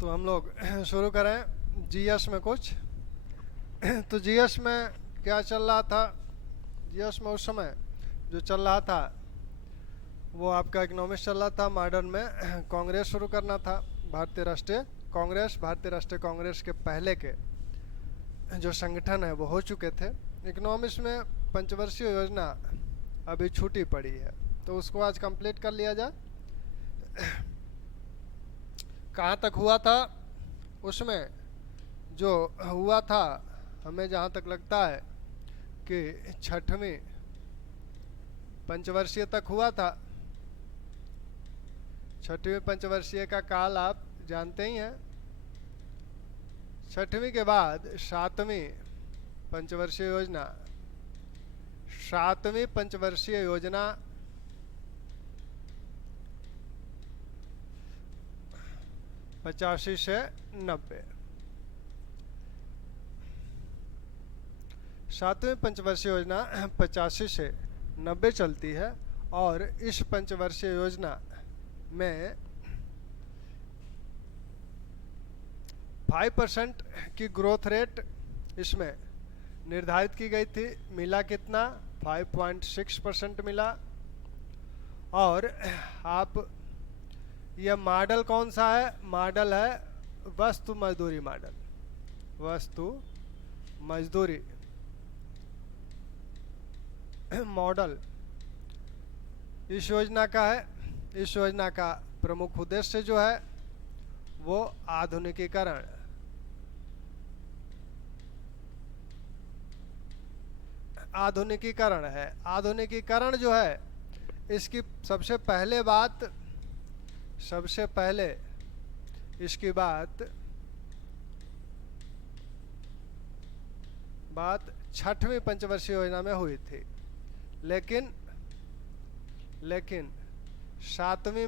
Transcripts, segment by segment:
तो हम लोग शुरू करें जीएस में कुछ। तो जीएस में क्या चल रहा था? जीएस में उस समय जो चल रहा था वो आपका इकोनॉमिक्स चल रहा था। मॉडर्न में कांग्रेस शुरू करना था, भारतीय राष्ट्रीय कांग्रेस। भारतीय राष्ट्रीय कांग्रेस के पहले के जो संगठन है वो हो चुके थे। इकोनॉमिक्स में पंचवर्षीय योजना अभी छूटी पड़ी है, तो उसको आज कंप्लीट कर लिया जाए। कहाँ तक हुआ था? उसमें जो हुआ था, हमें जहाँ तक लगता है कि छठवीं पंचवर्षीय तक हुआ था। छठवीं पंचवर्षीय का काल आप जानते ही हैं। छठवीं के बाद सातवीं पंचवर्षीय योजना, सातवीं पंचवर्षीय योजना 85 से 90। सातवीं पंचवर्षीय योजना 85 से 90 चलती है। और इस पंचवर्षीय योजना में 5% की ग्रोथ रेट इसमें निर्धारित की गई थी। मिला कितना? 5.6% मिला। और आप यह मॉडल कौन सा है? मॉडल है वस्तु मजदूरी मॉडल। वस्तु मजदूरी मॉडल इस योजना का है। इस योजना का प्रमुख उद्देश्य जो है वो आधुनिकीकरण, आधुनिकीकरण है। आधुनिकीकरण जो है, इसकी सबसे पहले इसकी बात छठवीं पंचवर्षीय योजना में हुई थी। लेकिन सातवीं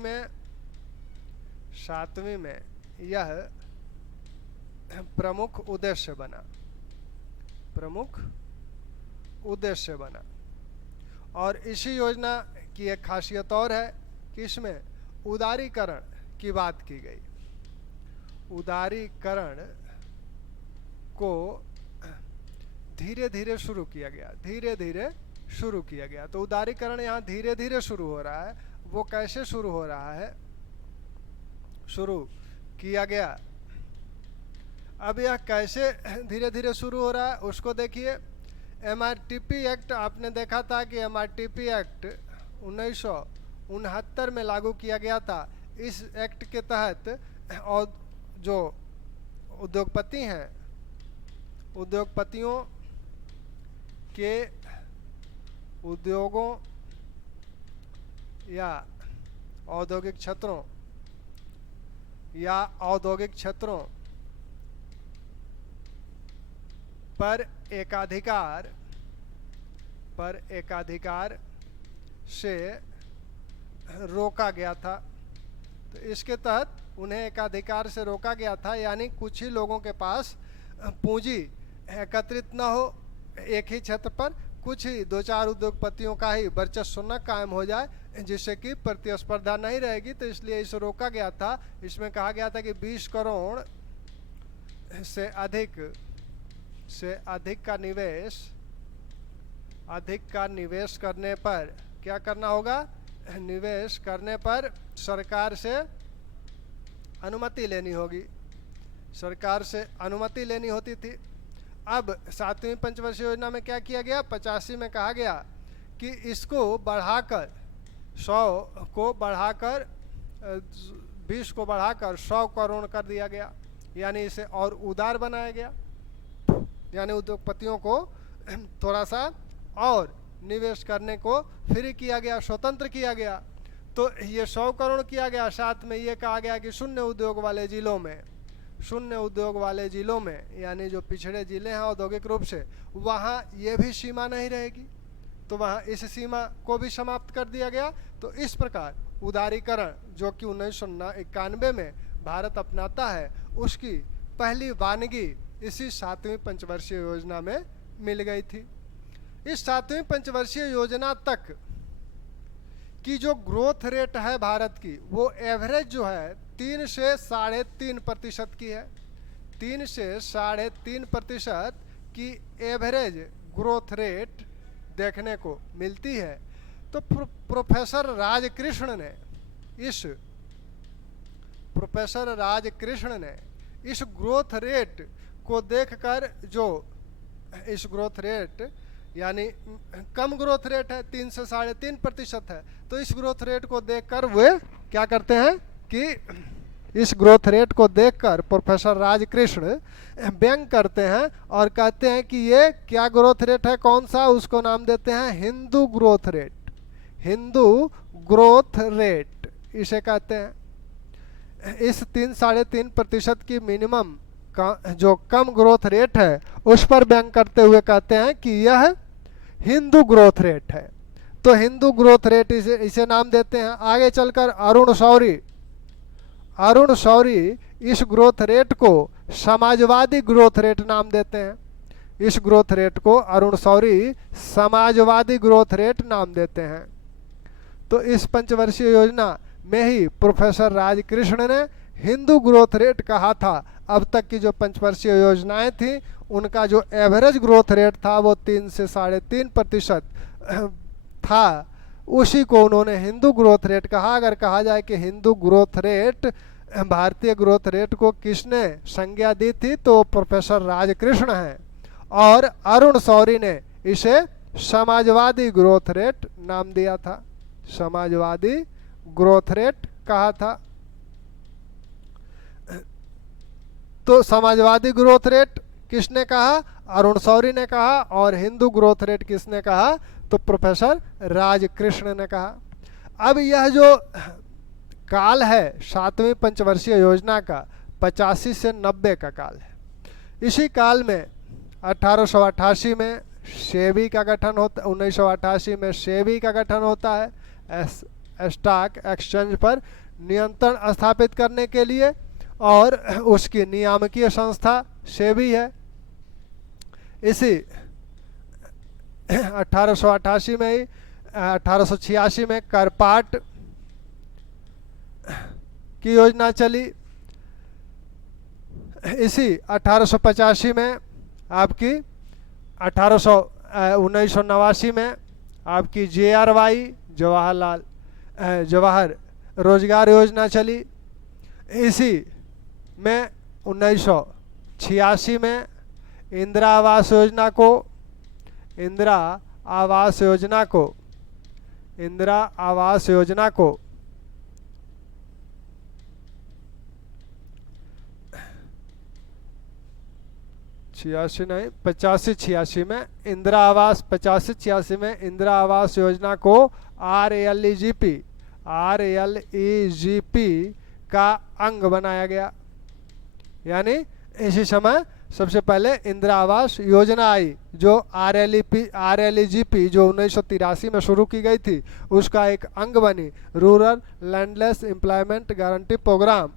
में यह प्रमुख उद्देश्य बना। और इसी योजना की एक खासियत और है कि इसमें उदारीकरण की बात की गई। उदारीकरण को धीरे धीरे शुरू किया गया। तो उदारीकरण यहाँ धीरे धीरे शुरू हो रहा है। वो कैसे शुरू हो रहा है? शुरू किया गया। अब यह कैसे धीरे धीरे शुरू हो रहा है उसको देखिए। एमआरटीपी एक्ट आपने देखा था कि एमआरटीपी एक्ट 1969 में लागू किया गया था। इस एक्ट के तहत और जो उद्योगपति हैं, उद्योगपतियों के उद्योगों या औद्योगिक क्षेत्रों पर एकाधिकार से रोका गया था। तो इसके तहत उन्हें एकाधिकार से रोका गया था, यानी कुछ ही लोगों के पास पूंजी एकत्रित न हो एक ही क्षेत्र पर, कुछ ही 2-4 उद्योगपतियों का ही वर्चस्व न कायम हो जाए, जिससे कि प्रतिस्पर्धा नहीं रहेगी। तो इसलिए इसे रोका गया था। इसमें कहा गया था कि 20 करोड़ से अधिक का निवेश करने पर क्या करना होगा? निवेश करने पर सरकार से अनुमति लेनी होगी। सरकार से अनुमति लेनी होती थी। अब सातवीं पंचवर्षीय योजना में क्या किया गया? 85 में कहा गया कि इसको बढ़ाकर 100 को बढ़ाकर 20 को बढ़ाकर 100 करोड़ कर दिया गया। यानी इसे और उदार बनाया गया, यानी उद्योगपतियों को थोड़ा सा और निवेश करने को फ्री किया गया, स्वतंत्र किया गया। तो ये 100 करोड़ किया गया। साथ में ये कहा गया कि शून्य उद्योग वाले जिलों में यानी जो पिछड़े जिले हैं औद्योगिक रूप से, वहाँ ये भी सीमा नहीं रहेगी। तो वहाँ इस सीमा को भी समाप्त कर दिया गया। तो इस प्रकार उदारीकरण जो कि 1991 में भारत अपनाता है, उसकी पहली वानगी इसी सातवीं पंचवर्षीय योजना में मिल गई थी। इस सातवीं पंचवर्षीय योजना तक की जो ग्रोथ रेट है भारत की, वो एवरेज जो है 3 से 3.5% की है। 3 से 3.5% की एवरेज ग्रोथ रेट देखने को मिलती है। तो प्रोफेसर राजकृष्ण ने इस ग्रोथ रेट को देखकर, जो इस ग्रोथ रेट यानी कम ग्रोथ रेट है, 3 से 3.5% है, तो इस ग्रोथ रेट को देखकर वे क्या करते हैं कि इस ग्रोथ रेट को देखकर प्रोफेसर राजकृष्ण व्यंग करते हैं और कहते हैं कि ये क्या ग्रोथ रेट है, कौन सा, उसको नाम देते हैं Hindu growth rate. Hindu growth rate इसे कहते हैं। इस 3-3.5% की मिनिमम का जो कम ग्रोथ रेट है उस पर व्यंग करते हुए कहते हैं कि यह हिंदू ग्रोथ रेट है। तो हिंदू ग्रोथ रेट इसे नाम देते हैं। आगे चलकर अरुण शौरी इस ग्रोथ रेट को समाजवादी ग्रोथ रेट नाम देते हैं। इस ग्रोथ रेट को अरुण शौरी समाजवादी ग्रोथ रेट नाम देते हैं। तो इस पंचवर्षीय योजना में ही प्रोफेसर राजकृष्ण ने हिंदू ग्रोथ रेट कहा था। अब तक की जो पंचवर्षीय योजनाएं थी उनका जो एवरेज ग्रोथ रेट था वो 3 से 3.5% था, उसी को उन्होंने हिंदू ग्रोथ रेट कहा। अगर कहा जाए कि हिंदू ग्रोथ रेट, भारतीय ग्रोथ रेट को किसने संज्ञा दी थी, तो प्रोफेसर राजकृष्ण हैं, और अरुण शौरी ने इसे समाजवादी ग्रोथ रेट नाम दिया था, समाजवादी ग्रोथ रेट कहा था। तो समाजवादी ग्रोथ रेट किसने कहा? अरुण शौरी ने कहा। और हिंदू ग्रोथ रेट किसने कहा? तो प्रोफेसर राजकृष्ण ने कहा। अब यह जो काल है 7वीं पंचवर्षीय योजना का 85 से 90 का काल है। इसी काल में 1888 में सेबी का गठन होता, 1988 में सेबी का गठन होता है स्टॉक एक्सचेंज पर नियंत्रण स्थापित करने के लिए, और उसकी नियामकीय संस्था सेबी है। इसी 1888 में ही 1886 में करपाट की योजना चली। इसी 1885 में आपकी 1989 में आपकी JRY जवाहर रोजगार योजना चली। इसी में 1986 में इंदिरा आवास योजना को 85-86 में इंदिरा आवास 85-86 में इंदिरा आवास योजना को RLEGP का अंग बनाया गया। यानी इसी समय सबसे पहले इंदिरा आवास योजना आई, जो RLEGP जो 1983 में शुरू की गई थी उसका एक अंग बनी, rural landless employment guarantee programme,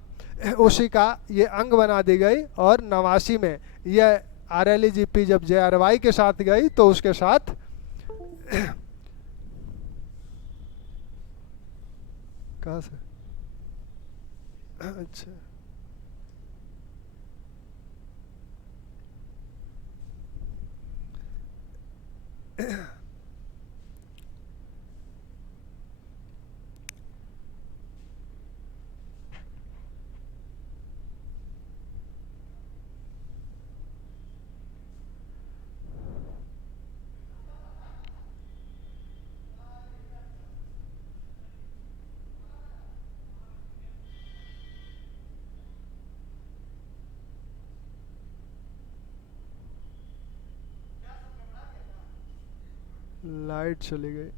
उसी का ये अंग बना दी गई। और 89 में यह RLEGP जब JRY के साथ गई तो उसके साथ कहाँ से, अच्छा लाइट चली गई।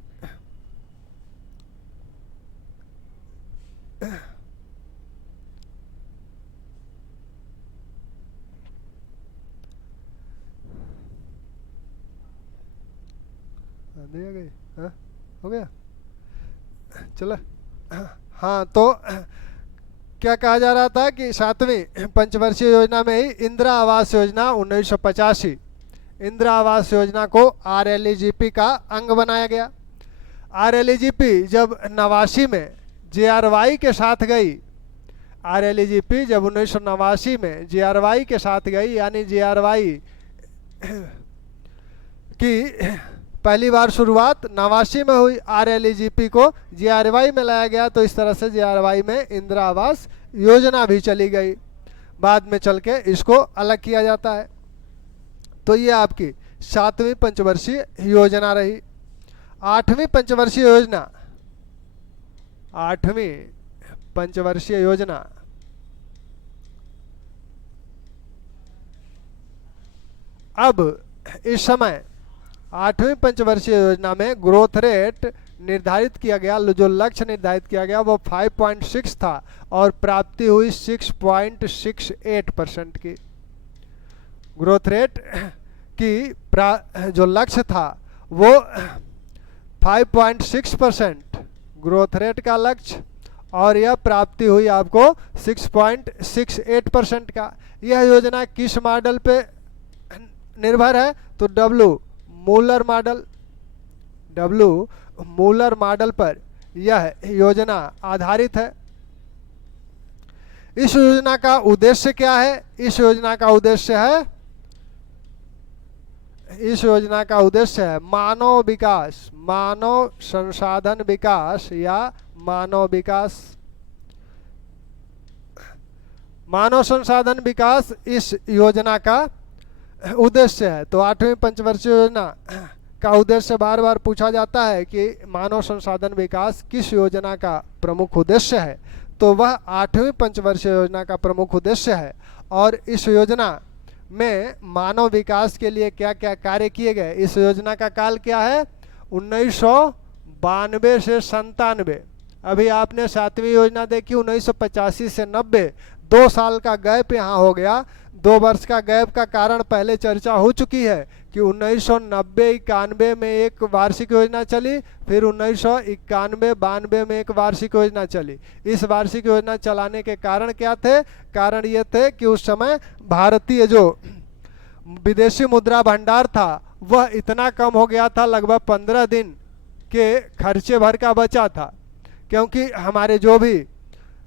आंधी आ गई, हाँ हो गया, चलो। हाँ, तो क्या कहा जा रहा था कि 7वीं पंचवर्षीय योजना में ही इंदिरा आवास योजना 1985 इंदिरा आवास योजना को RLEGP का अंग बनाया गया। RLEGP जब 89 में JRY के साथ गई, RLEGP जब 1989 में GRY के साथ गई, यानी GRY की पहली बार शुरुआत 89 में हुई, RLEGP को GRY में लाया गया, तो इस तरह से GRY में इंदिरा आवास योजना भी चली गई। बाद में चल के इसको अलग किया जाता है। तो ये आपकी 7वीं पंचवर्षीय योजना रही। 8वीं पंचवर्षीय योजना, 8वीं पंचवर्षीय योजना अब इस समय 8वीं पंचवर्षीय योजना में ग्रोथ रेट निर्धारित किया गया, जो लक्ष्य निर्धारित किया गया वो 5.6 था और प्राप्ति हुई 6.68% की। ग्रोथ रेट की जो लक्ष्य था वो 5.6% ग्रोथ रेट का लक्ष्य, और यह प्राप्ति हुई आपको 6.68% का। यह योजना किस मॉडल पे निर्भर है? तो W मूलर मॉडल पर यह योजना आधारित है। इस योजना का उद्देश्य क्या है? इस योजना का उद्देश्य है मानव विकास, मानव संसाधन विकास या मानव विकास। मानव संसाधन विकास इस योजना का उद्देश्य है। तो 8वीं पंचवर्षीय योजना का उद्देश्य बार बार पूछा जाता है कि मानव संसाधन विकास किस योजना का प्रमुख उद्देश्य है, तो वह 8वीं पंचवर्षीय योजना का प्रमुख उद्देश्य है। और इस योजना में मानव विकास के लिए क्या क्या कार्य किए गए? इस योजना का काल क्या है? 1992 से 97। अभी आपने 7वीं योजना देखी 1985 से 90, 2 साल का गैप यहाँ हो गया। 2 वर्ष का गैप का कारण पहले चर्चा हो चुकी है कि 1990-91 में एक वार्षिक योजना चली, फिर 1991-92 में एक वार्षिक योजना चली। इस वार्षिक योजना चलाने के कारण क्या थे? कारण ये थे कि उस समय भारतीय जो विदेशी मुद्रा भंडार था वह इतना कम हो गया था, लगभग 15 दिन के खर्चे भर का बचा था, क्योंकि हमारे जो भी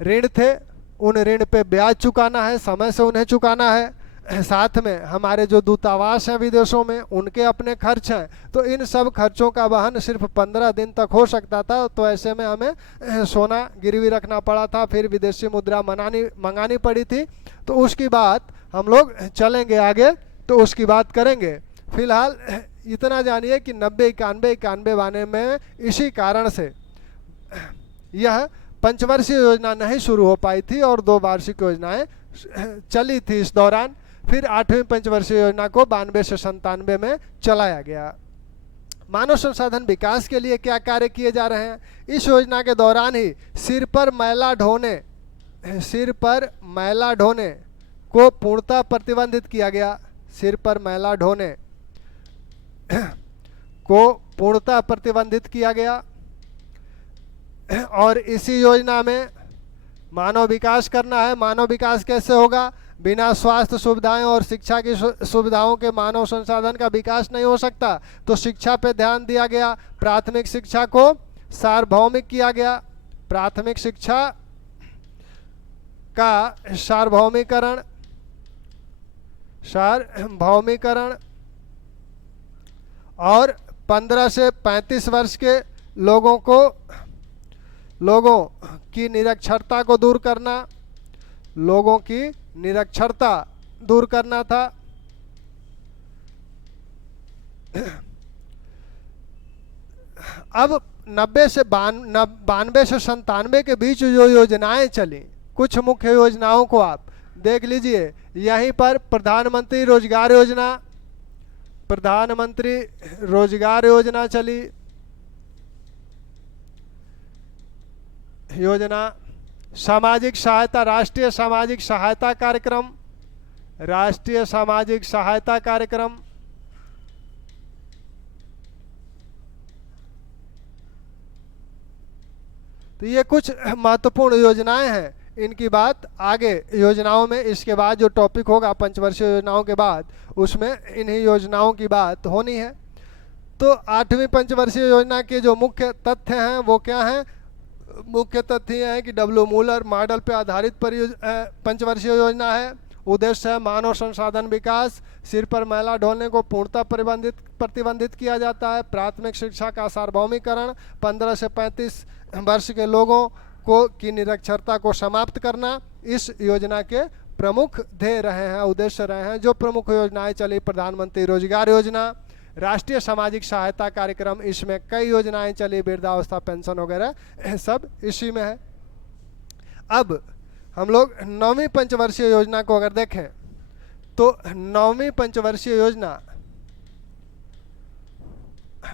ऋण थे उन ऋण पे ब्याज चुकाना है, समय से उन्हें चुकाना है, साथ में हमारे जो दूतावास हैं विदेशों में उनके अपने खर्च हैं। तो इन सब खर्चों का वहन सिर्फ 15 दिन तक हो सकता था। तो ऐसे में हमें सोना गिरवी रखना पड़ा था, फिर विदेशी मुद्रा मंगानी पड़ी थी। तो उसकी बात हम लोग चलेंगे आगे, तो उसकी बात करेंगे। फिलहाल इतना जानिए कि 90-91 में इसी कारण से यह पंचवर्षीय योजना नहीं शुरू हो पाई थी और 2 वार्षिक योजनाएं चली थी इस दौरान। फिर 8वीं पंचवर्षीय योजना को 92 से 97 में चलाया गया। मानव संसाधन विकास के लिए क्या कार्य किए जा रहे हैं? इस योजना के दौरान ही सिर पर मैला ढोने को पूर्णतः प्रतिबंधित किया गया। सिर पर मैला ढोने को पूर्णतः प्रतिबंधित किया गया। और इसी योजना में मानव विकास करना है। मानव विकास कैसे होगा? बिना स्वास्थ्य सुविधाएं और शिक्षा की सुविधाओं के मानव संसाधन का विकास नहीं हो सकता। तो शिक्षा पे ध्यान दिया गया। प्राथमिक शिक्षा को सार्वभौमिक किया गया। प्राथमिक शिक्षा का सार्वभौमिकरण और 15 से 35 वर्ष के लोगों की निरक्षरता को दूर करना, लोगों की निरक्षरता दूर करना था। अब 92 से 97 के बीच जो योजनाएं चली, कुछ मुख्य योजनाओं को आप देख लीजिए। यहीं पर प्रधानमंत्री रोजगार योजना चली। योजना सामाजिक सहायता, राष्ट्रीय सामाजिक सहायता कार्यक्रम, तो ये कुछ महत्वपूर्ण योजनाएं हैं। इनकी बात आगे योजनाओं में, इसके बाद जो टॉपिक होगा पंचवर्षीय योजनाओं के बाद, उसमें इन्हीं योजनाओं की बात होनी है। तो 8वीं पंचवर्षीय योजना के जो मुख्य तथ्य हैं वो क्या हैं? मुख्य तथ्य ये हैं कि डब्ल्यू मूलर मॉडल पर आधारित पंचवर्षीय योजना है। उद्देश्य है मानव संसाधन विकास। सिर पर मैला ढोने को पूर्णतः प्रतिबंधित किया जाता है। प्राथमिक शिक्षा का सार्वभौमिकरण, 15 से 35 वर्ष के लोगों को की निरक्षरता को समाप्त करना इस योजना के प्रमुख ध्येय रहे हैं, उद्देश्य रहे हैं। जो प्रमुख योजनाएं चली, प्रधानमंत्री रोजगार योजना, राष्ट्रीय सामाजिक सहायता कार्यक्रम, इसमें कई योजनाएं चली, वृद्धावस्था पेंशन वगैरह सब इसी में है। अब हम लोग 9वीं पंचवर्षीय योजना को अगर देखें तो 9वीं पंचवर्षीय योजना,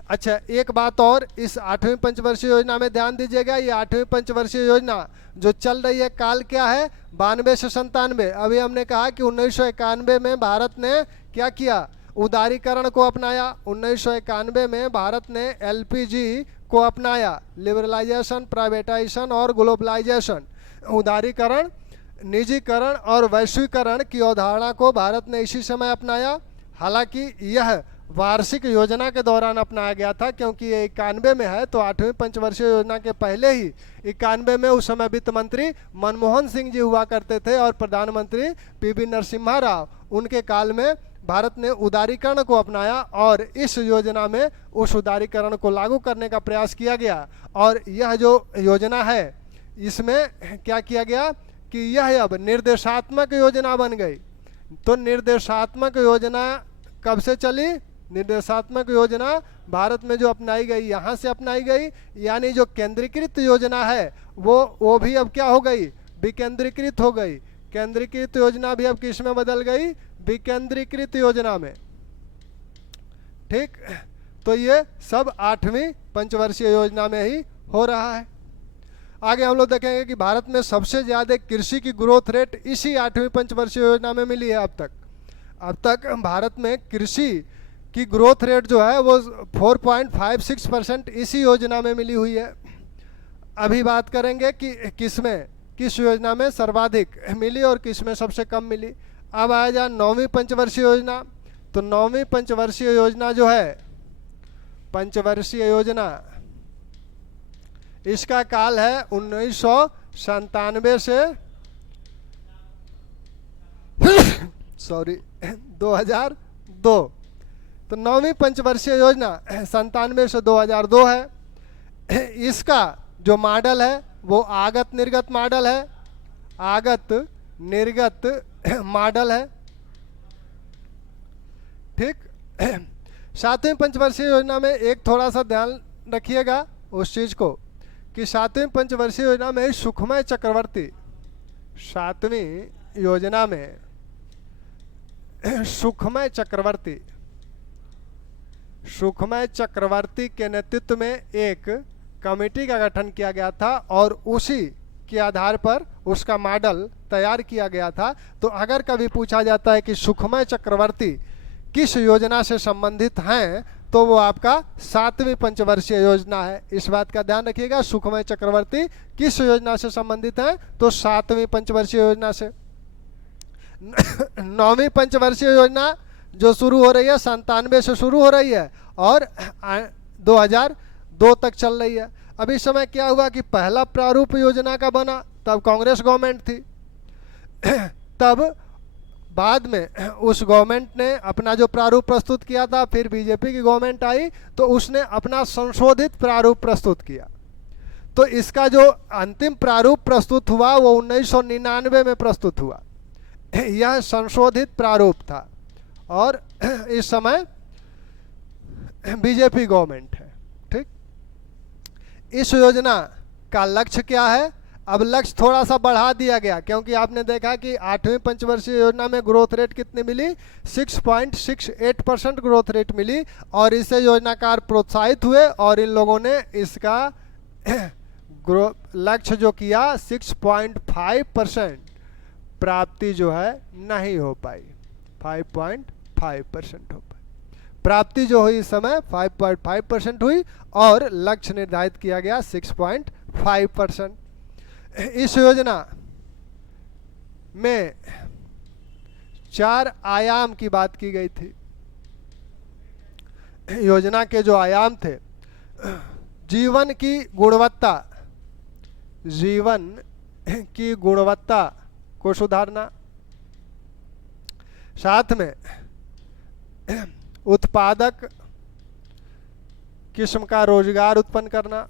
अच्छा एक बात और, इस 8वीं पंचवर्षीय योजना में ध्यान दीजिएगा। ये 8वीं पंचवर्षीय योजना जो चल रही है, काल क्या है, 92 से 97। अभी हमने कहा कि 1991 में भारत ने क्या किया, उदारीकरण को अपनाया। 1991 में भारत ने एलपीजी को अपनाया, लिबरलाइजेशन, प्राइवेटाइजेशन और ग्लोबलाइजेशन। उदारीकरण, निजीकरण और वैश्वीकरण की अवधारणा को भारत ने इसी समय अपनाया। हालांकि यह वार्षिक योजना के दौरान अपनाया गया था, क्योंकि ये 91 में है, तो 8वीं पंचवर्षीय योजना के पहले ही 91 में उस समय वित्त मंत्री मनमोहन सिंह जी हुआ करते थे और प्रधानमंत्री पीवी नरसिम्हा राव, उनके काल में भारत ने उदारीकरण को अपनाया और इस योजना में उस उदारीकरण को लागू करने का प्रयास किया गया। और यह जो योजना है, इसमें क्या किया गया कि यह अब निर्देशात्मक योजना बन गई। तो निर्देशात्मक योजना कब से चली, निर्देशात्मक योजना भारत में जो अपनाई गई, यहाँ से अपनाई गई, यानी जो केंद्रीकृत योजना है वो भी अब क्या हो गई, विकेंद्रीकृत हो गई। केंद्रीकृत योजना भी अब किस में बदल गई, विकेंद्रीकृत योजना में। ठीक, तो ये सब 8वीं पंचवर्षीय योजना में ही हो रहा है। आगे हम लोग देखेंगे कि भारत में सबसे ज्यादा कृषि की ग्रोथ रेट इसी 8वीं पंचवर्षीय योजना में मिली है। अब तक भारत में कृषि की ग्रोथ रेट जो है वो 4.56% इसी योजना में मिली हुई है। अभी बात करेंगे कि किस योजना में सर्वाधिक मिली और किस में सबसे कम मिली। अब आया जा 9वीं पंचवर्षीय योजना। तो 9वीं पंचवर्षीय योजना जो है, पंचवर्षीय योजना, इसका काल है 1997 से 2002। तो 9वीं पंचवर्षीय योजना 97 से 2002 है। इसका जो मॉडल है वो आगत निर्गत मॉडल है, आगत निर्गत मॉडल है। ठीक, 7वीं पंचवर्षीय योजना में एक थोड़ा सा ध्यान रखिएगा उस चीज को कि 7वीं पंचवर्षीय योजना में सुखमय चक्रवर्ती, 7वीं योजना में सुखमय चक्रवर्ती के नेतृत्व में एक कमेटी का गठन किया गया था और उसी के आधार पर उसका मॉडल तैयार किया गया था। तो अगर कभी पूछा जाता है कि सुखमय चक्रवर्ती किस योजना से संबंधित हैं, तो वो आपका 7वीं पंचवर्षीय योजना है। इस बात का ध्यान रखिएगा, सुखमय चक्रवर्ती किस योजना से संबंधित है, तो 7वीं पंचवर्षीय योजना से। 9वीं पंचवर्षीय योजना जो शुरू हो रही है 97 से शुरू हो रही है और 2002 तक चल रही है। अभी समय क्या हुआ कि पहला प्रारूप योजना का बना, तब कांग्रेस गवर्नमेंट थी। तब बाद में उस गवर्नमेंट ने अपना जो प्रारूप प्रस्तुत किया था, फिर बीजेपी की गवर्नमेंट आई तो उसने अपना संशोधित प्रारूप प्रस्तुत किया। तो इसका जो अंतिम प्रारूप प्रस्तुत हुआ वो 1999 में प्रस्तुत हुआ। यह संशोधित प्रारूप था और इस समय बीजेपी गवर्नमेंट है। ठीक, इस योजना का लक्ष्य क्या है, अब लक्ष्य थोड़ा सा बढ़ा दिया गया, क्योंकि आपने देखा कि 8वीं पंचवर्षीय योजना में ग्रोथ रेट कितनी मिली, 6.68% ग्रोथ रेट मिली और इससे योजनाकार प्रोत्साहित हुए और इन लोगों ने इसका लक्ष्य जो किया 6.5% प्राप्ति जो है नहीं हो पाई, 5.5% हो पाई। प्राप्ति जो हुई इस समय 5.5% हुई और लक्ष्य निर्धारित किया गया 6.5%। इस योजना में 4 आयाम की बात की गई थी। योजना के जो आयाम थे, जीवन की गुणवत्ता, जीवन की गुणवत्ता को सुधारना, साथ में उत्पादक किस्म का रोजगार उत्पन्न करना,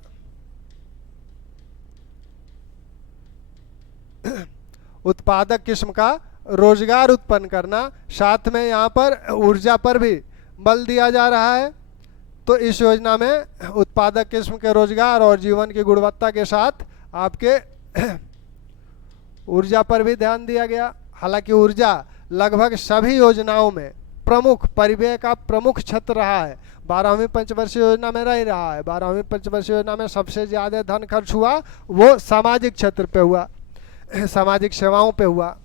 उत्पादक किस्म का रोजगार उत्पन्न करना, साथ में यहाँ पर ऊर्जा पर भी बल दिया जा रहा है। तो इस योजना में उत्पादक किस्म के रोजगार और जीवन की गुणवत्ता के साथ आपके ऊर्जा पर भी ध्यान दिया गया। हालांकि ऊर्जा लगभग सभी योजनाओं में प्रमुख परिव्यय का प्रमुख क्षेत्र रहा है। 12वीं पंचवर्षीय योजना में रह रहा है। 12वीं पंचवर्षीय योजना में सबसे ज़्यादा धन खर्च हुआ वो सामाजिक क्षेत्र पे हुआ, सामाजिक सेवाओं पे हुआ।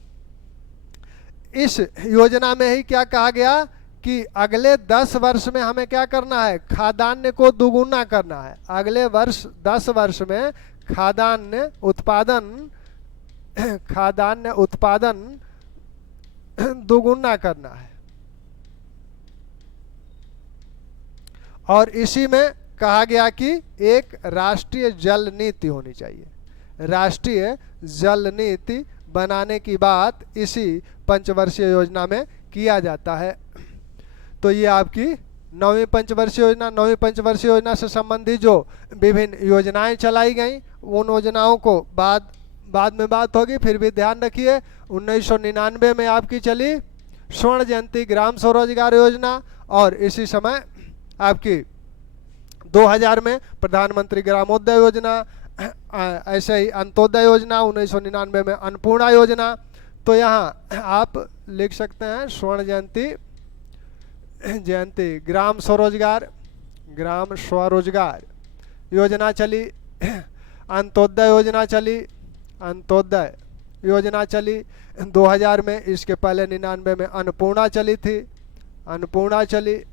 इस योजना में ही क्या कहा गया कि अगले 10 वर्ष में हमें क्या करना है, खाद्यान्न को दोगुना करना है। अगले वर्ष 10 वर्ष में खाद्यान्न उत्पादन दोगुना करना है। और इसी में कहा गया कि एक राष्ट्रीय जल नीति होनी चाहिए। राष्ट्रीय जल नीति बनाने की बात इसी पंचवर्षीय योजना में किया जाता है। तो ये आपकी 9वीं पंचवर्षीय योजना, 9वीं पंचवर्षीय योजना से संबंधित जो विभिन्न योजनाएं चलाई गई उन योजनाओं को बाद में बात होगी। फिर भी ध्यान रखिए 1999 में आपकी चली स्वर्ण जयंती ग्राम स्वरोजगार योजना, और इसी समय आपकी 2000 में प्रधानमंत्री ग्रामोदय योजना, ऐसे ही अंत्योदय योजना, 1999 में अन्नपूर्णा योजना। तो यहाँ आप लिख सकते हैं स्वर्ण जयंती ग्राम स्वरोजगार योजना चली, अंत्योदय योजना चली 2000 में। इसके पहले 99 में अन्नपूर्णा चली थी, अन्नपूर्णा चली।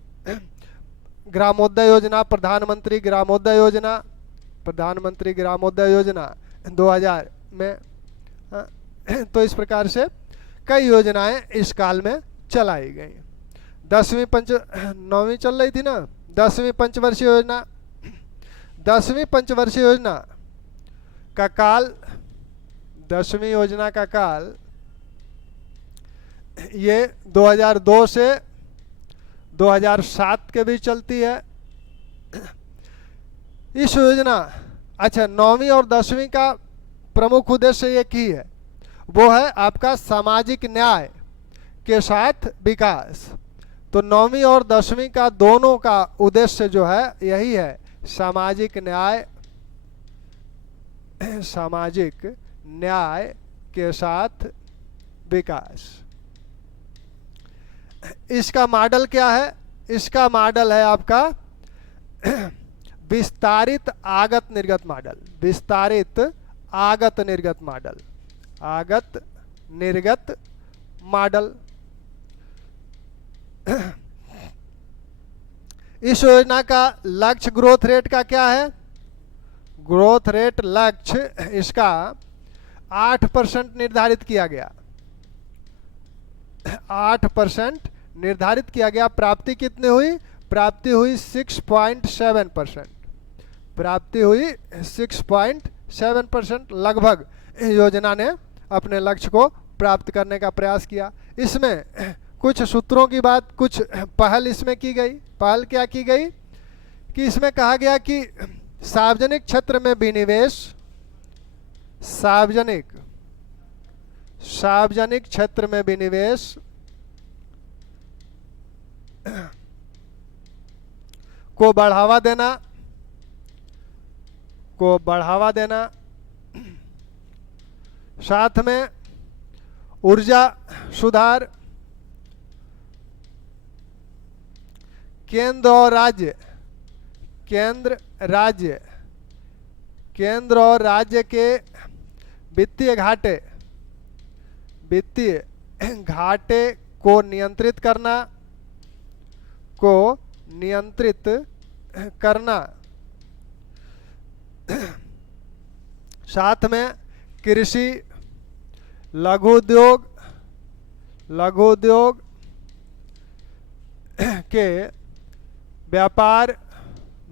ग्रामोदय योजना, प्रधानमंत्री ग्रामोदय योजना 2000 में। तो इस प्रकार से कई योजनाएं इस काल में चलाई गई। 9वीं चल रही थी ना, 10वीं पंचवर्षीय योजना। 10वीं पंचवर्षीय योजना का काल, 10वीं योजना का काल ये 2002 से 2007 के बीच चलती है। इस योजना, अच्छा 9वीं और 10वीं का प्रमुख उद्देश्य एक ही है, वो है आपका सामाजिक न्याय के साथ विकास। तो 9वीं और 10वीं का दोनों का उद्देश्य जो है यही है, सामाजिक न्याय के साथ विकास। इसका मॉडल क्या है? इसका मॉडल है आपका विस्तारित आगत निर्गत मॉडल। विस्तारित आगत निर्गत मॉडल, आगत निर्गत मॉडल। इस योजना का लक्ष्य ग्रोथ रेट का क्या है? ग्रोथ रेट लक्ष्य इसका 8% निर्धारित किया गया। 8% निर्धारित किया गया। प्राप्ति कितनी हुई? प्राप्ति हुई 6.7%। प्राप्ति हुई 6.7%। लगभग योजना ने अपने लक्ष्य को प्राप्त करने का प्रयास किया। इसमें कुछ सूत्रों की बात, कुछ पहल इसमें की गई। पहल क्या की गई कि इसमें कहा गया कि सार्वजनिक क्षेत्र में विनिवेश, सार्वजनिक क्षेत्र में विनिवेश को बढ़ावा देना, साथ में ऊर्जा सुधार, केंद्र और राज्य के वित्तीय घाटे को नियंत्रित करना, साथ में कृषि, लघु उद्योग के व्यापार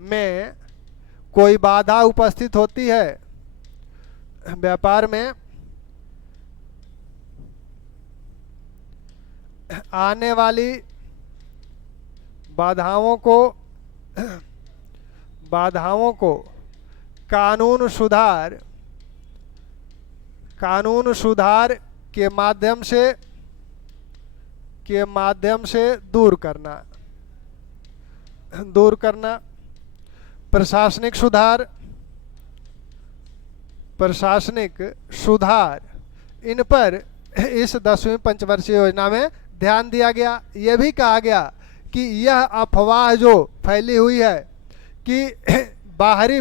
में कोई बाधा उपस्थित होती है व्यापार में आने वाली बाधाओं को कानून सुधार के माध्यम से दूर करना, प्रशासनिक सुधार इन पर इस 10वीं पंचवर्षीय योजना में ध्यान दिया गया। यह भी कहा गया कि यह अफवाह जो फैली हुई है कि बाहरी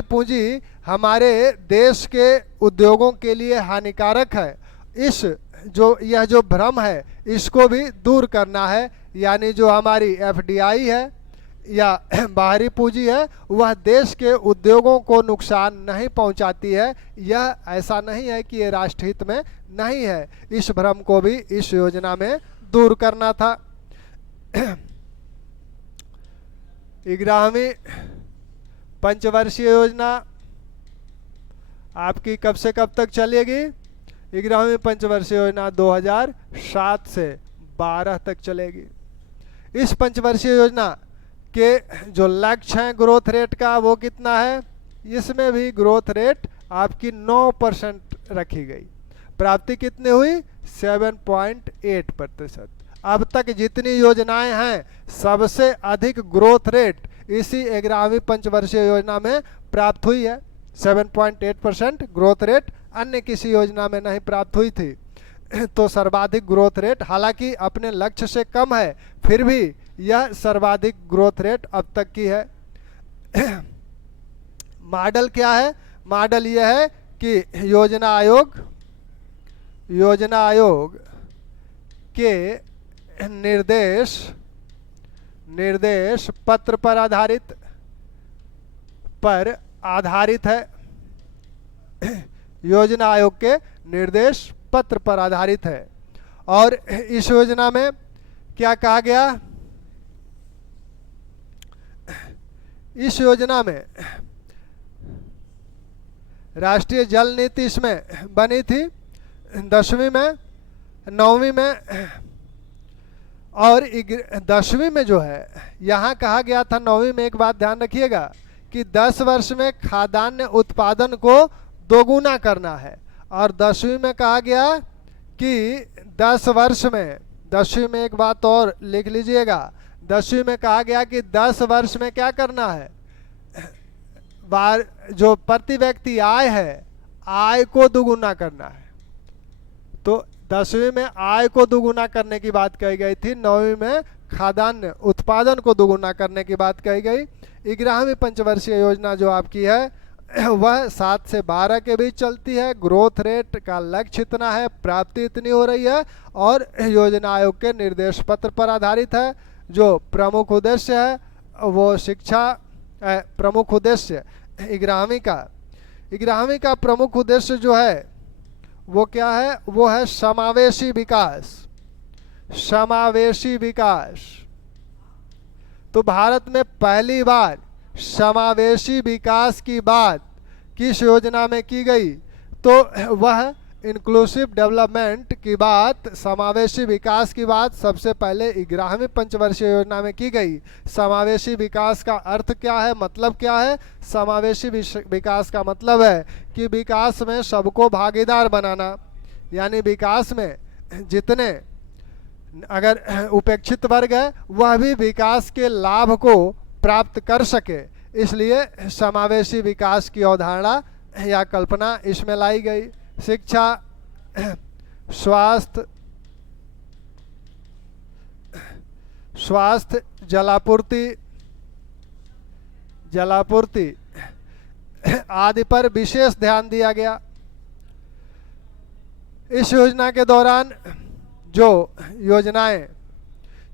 पूंजी हमारे देश के उद्योगों के लिए हानिकारक है, यह जो भ्रम है इसको भी दूर करना है। यानी जो हमारी एफडीआई है या बाहरी पूंजी है वह देश के उद्योगों को नुकसान नहीं पहुंचाती है। यह ऐसा नहीं है कि ये राष्ट्रहित में नहीं है, इस भ्रम को भी इस योजना में दूर करना था। 11वीं पंचवर्षीय योजना आपकी कब से कब तक चलेगी? 11वीं पंचवर्षीय योजना 2007 से 12 तक चलेगी। इस पंचवर्षीय योजना के जो लक्ष्य हैं ग्रोथ रेट का वो कितना है? इसमें भी ग्रोथ रेट आपकी 9% रखी गई। प्राप्ति कितनी हुई? 7.8%। अब तक जितनी योजनाएं हैं सबसे अधिक ग्रोथ रेट इसी 11वीं पंचवर्षीय योजना में प्राप्त हुई है। 7.8% ग्रोथ रेट अन्य किसी योजना में नहीं प्राप्त हुई थी। तो सर्वाधिक ग्रोथ रेट हालांकि अपने लक्ष्य से कम है, फिर भी यह सर्वाधिक ग्रोथ रेट अब तक की है। मॉडल क्या है? मॉडल यह है कि योजना आयोग के निर्देश पत्र पर आधारित है। योजना आयोग के निर्देश पत्र पर आधारित है। और इस योजना में क्या कहा गया? इस योजना में राष्ट्रीय जल नीति इसमें बनी थी 10वीं में, 9वीं में और 10वीं में जो है यहाँ कहा गया था। 9वीं में एक बात ध्यान रखिएगा कि 10 वर्ष में खाद्यान्न उत्पादन को दोगुना करना है। और 10वीं में कहा गया कि 10 वर्ष में, 10वीं में एक बात और लिख लीजिएगा, 10वीं में कहा गया कि 10 वर्ष में क्या करना है? जो प्रति व्यक्ति आय है, आय को दुगुना करना है। तो 10वीं में आय को दुगुना करने की बात कही गई थी, 9वीं में खाद्यान्न उत्पादन को दुगुना करने की बात कही गई। 11वीं पंचवर्षीय योजना जो आपकी है वह 7 से 12 के बीच चलती है। ग्रोथ रेट का लक्ष्य इतना है, प्राप्ति इतनी हो रही है और योजना आयोग के निर्देश पत्र पर आधारित है। जो प्रमुख उद्देश्य है वो प्रमुख उद्देश्य 11वीं का प्रमुख उद्देश्य जो है वो क्या है? वो है समावेशी विकास। तो भारत में पहली बार समावेशी विकास की बात किस योजना में की गई? तो वह इंक्लूसिव डेवलपमेंट की बात, समावेशी विकास की बात सबसे पहले 11वीं पंचवर्षीय योजना में की गई। समावेशी विकास का अर्थ क्या है, मतलब क्या है? समावेशी विकास का मतलब है कि विकास में सबको भागीदार बनाना। यानी विकास में जितने अगर उपेक्षित वर्ग है वह भी विकास के लाभ को प्राप्त कर सके, इसलिए समावेशी विकास की अवधारणा या कल्पना इसमें लाई गई। शिक्षा, स्वास्थ्य, जलापूर्ति आदि पर विशेष ध्यान दिया गया। इस योजना के दौरान जो योजनाएं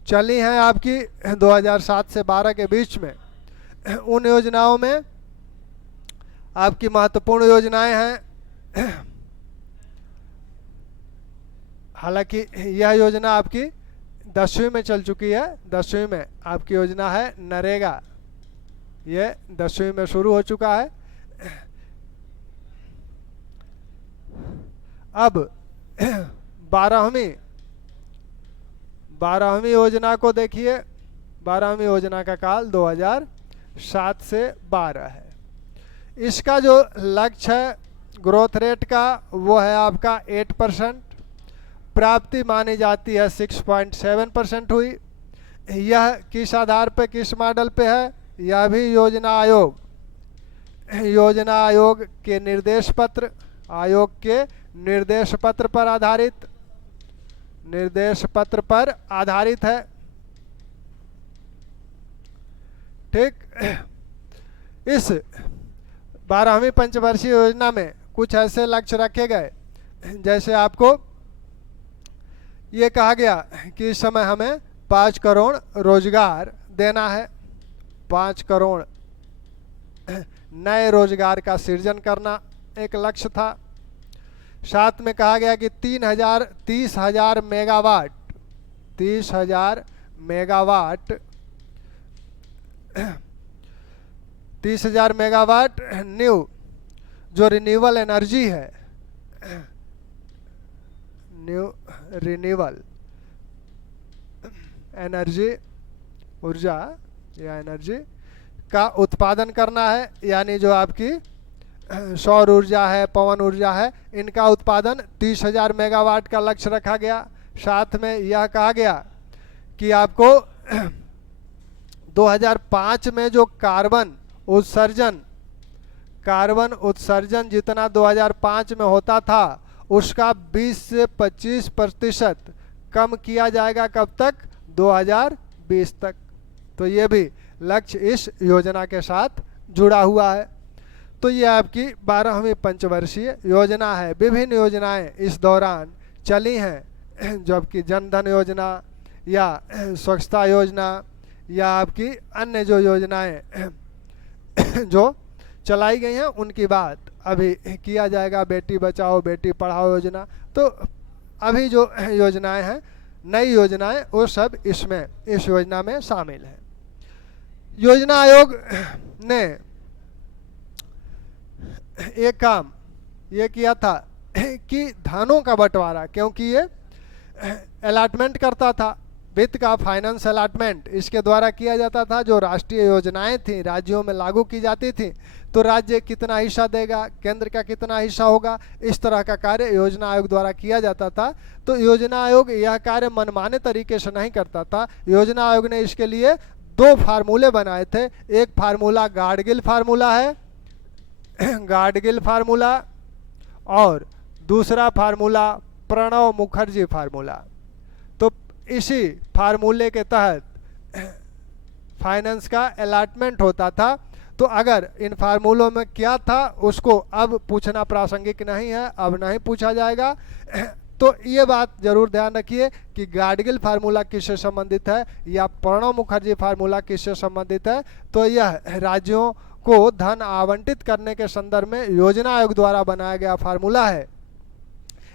चली हैं आपकी 2007 से 12 के बीच में, उन योजनाओं में आपकी महत्वपूर्ण योजनाएं हैं। हालांकि यह योजना आपकी 10वीं में चल चुकी है। 10वीं में आपकी योजना है नरेगा, ये 10वीं में शुरू हो चुका है। अब 12वीं योजना को देखिए। 12वीं योजना का काल 2007 से 12 है। इसका जो लक्ष्य है ग्रोथ रेट का वो है आपका 8%। प्राप्ति मानी जाती है 6.7% हुई। यह किस आधार पे, किस मॉडल पे है? यह भी योजना आयोग के निर्देश पत्र, आयोग के निर्देश पत्र पर आधारित है। ठीक। इस 12वीं पंचवर्षीय योजना में कुछ ऐसे लक्ष्य रखे गए, जैसे आपको ये कहा गया कि इस समय हमें 5 करोड़ रोजगार देना है। 5 करोड़ नए रोजगार का सृजन करना एक लक्ष्य था। साथ में कहा गया कि 30,000 मेगावाट 30,000 मेगावाट न्यू जो रिन्यूएबल एनर्जी है, न्यू रिन्यूएबल एनर्जी, ऊर्जा या एनर्जी का उत्पादन करना है। यानी जो आपकी सौर ऊर्जा है, पवन ऊर्जा है, इनका उत्पादन 30,000 मेगावाट का लक्ष्य रखा गया। साथ में यह कहा गया कि आपको 2005 में जो कार्बन उत्सर्जन जितना 2005 में होता था उसका 20 से 25% कम किया जाएगा। कब तक? 2020 तक। तो ये भी लक्ष्य इस योजना के साथ जुड़ा हुआ है। तो ये आपकी 12वीं पंचवर्षीय योजना है। विभिन्न योजनाएं इस दौरान चली हैं, जबकि जनधन योजना या स्वच्छता योजना या आपकी अन्य जो योजनाएं जो चलाई गई हैं उनकी बात अभी किया जाएगा। बेटी बचाओ बेटी पढ़ाओ योजना, तो अभी जो योजनाएं हैं, नई योजनाएं, वो सब इस योजना में शामिल है। योजना आयोग ने एक काम ये किया था कि धनों का बंटवारा, क्योंकि ये अलॉटमेंट करता था, वित्त का फाइनेंस अलॉटमेंट इसके द्वारा किया जाता था। जो राष्ट्रीय योजनाएं थी राज्यों में लागू की जाती थी, तो राज्य कितना हिस्सा देगा, केंद्र का कितना हिस्सा होगा, इस तरह का कार्य योजना आयोग द्वारा किया जाता था। तो योजना आयोग यह कार्य मनमाने तरीके से नहीं करता था। योजना आयोग ने इसके लिए 2 फार्मूले बनाए थे। एक फार्मूला गाडगिल फार्मूला है, गाडगिल फार्मूला, और दूसरा फार्मूला प्रणब मुखर्जी फार्मूला। तो इसी फार्मूले के तहत फाइनेंस का अलॉटमेंट होता था। तो अगर इन फार्मूलों में क्या था उसको अब पूछना प्रासंगिक नहीं है, अब नहीं पूछा जाएगा। तो ये बात जरूर ध्यान रखिए कि गाडगिल फार्मूला किससे संबंधित है या प्रणब मुखर्जी फार्मूला किससे संबंधित है। तो यह राज्यों को धन आवंटित करने के संदर्भ में योजना आयोग द्वारा बनाया गया फार्मूला है।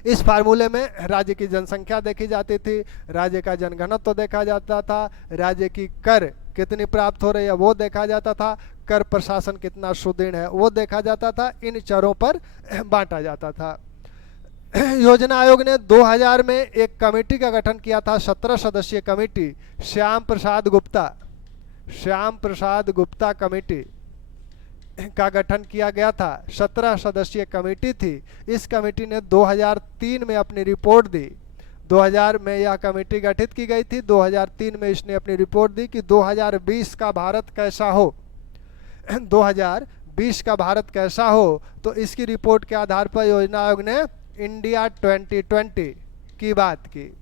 इस फार्मूले में राज्य की जनसंख्या देखी जाती थी, राज्य का जनघनत्व देखा जाता था, राज्य की कर कितनी प्राप्त हो रही है वो देखा जाता था, कर प्रशासन कितना सुदृढ़ है वो देखा जाता था। इन चरों पर बांटा जाता था। योजना आयोग ने 2000 में एक कमेटी का गठन किया था, 17 सदस्यीय कमेटी, श्याम प्रसाद गुप्ता कमेटी का गठन किया गया था। 17 सदस्यीय कमेटी थी। इस कमेटी ने 2003 में अपनी रिपोर्ट दी। 2000 में यह कमेटी गठित की गई थी। 2003 में इसने अपनी रिपोर्ट दी कि 2020 का भारत कैसा हो, 2020 का भारत कैसा हो। तो इसकी रिपोर्ट के आधार पर योजना आयोग ने इंडिया 2020 की बात की।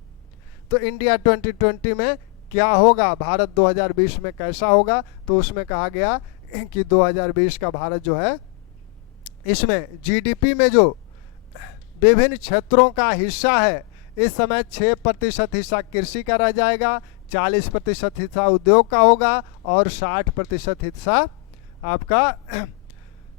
तो इंडिया 2020 में क्या होगा, भारत 2020 में कैसा होगा, तो उसमें कहा गया कि 2020 का भारत जो है, इसमें जीडीपी में जो विभिन्न क्षेत्रों का हिस्सा है, इस समय 6% हिस्सा कृषि का रह जाएगा, 40% हिस्सा उद्योग का होगा और 60% हिस्सा आपका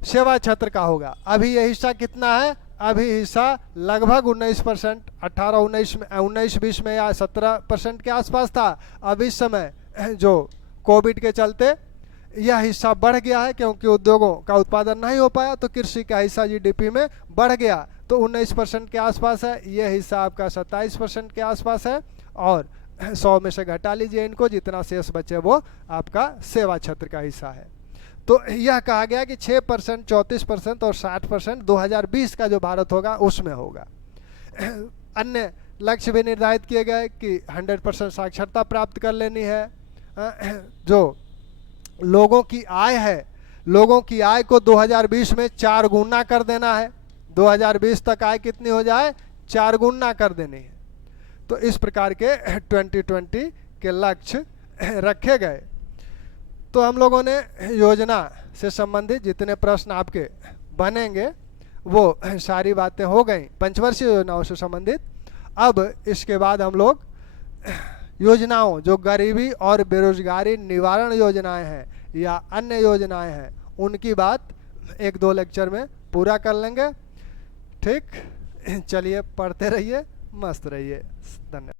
सेवा क्षेत्र का होगा। अभी ये हिस्सा कितना है? अभी हिस्सा लगभग 19%, 19-20 में या 17% के आसपास था। अब इस समय जो कोविड के चलते यह हिस्सा बढ़ गया है, क्योंकि उद्योगों का उत्पादन नहीं हो पाया, तो कृषि का हिस्सा जीडीपी में बढ़ गया। तो 19% के आसपास है, ये हिस्सा आपका 27% के आसपास है, और 100 में से घटा लीजिए इनको, जितना शेष बचे वो आपका सेवा क्षेत्र का हिस्सा है। तो यह कहा गया कि 6%, 34% और 60% 2020 का जो भारत होगा उसमें होगा। अन्य लक्ष्य भी निर्धारित किए गए कि 100% साक्षरता प्राप्त कर लेनी है। जो लोगों की आय है, लोगों की आय को 2020 में 4 गुना कर देना है। 2020 तक आय कितनी हो जाए, 4 गुना कर देनी है। तो इस प्रकार के 2020 के लक्ष्य रखे गए। तो हम लोगों ने योजना से संबंधित जितने प्रश्न आपके बनेंगे वो सारी बातें हो गई पंचवर्षीय योजनाओं से संबंधित। अब इसके बाद हम लोग योजनाओं, जो गरीबी और बेरोजगारी निवारण योजनाएं हैं या अन्य योजनाएं हैं, उनकी बात 1-2 लेक्चर में पूरा कर लेंगे। ठीक, चलिए पढ़ते रहिए, मस्त रहिए। धन्यवाद।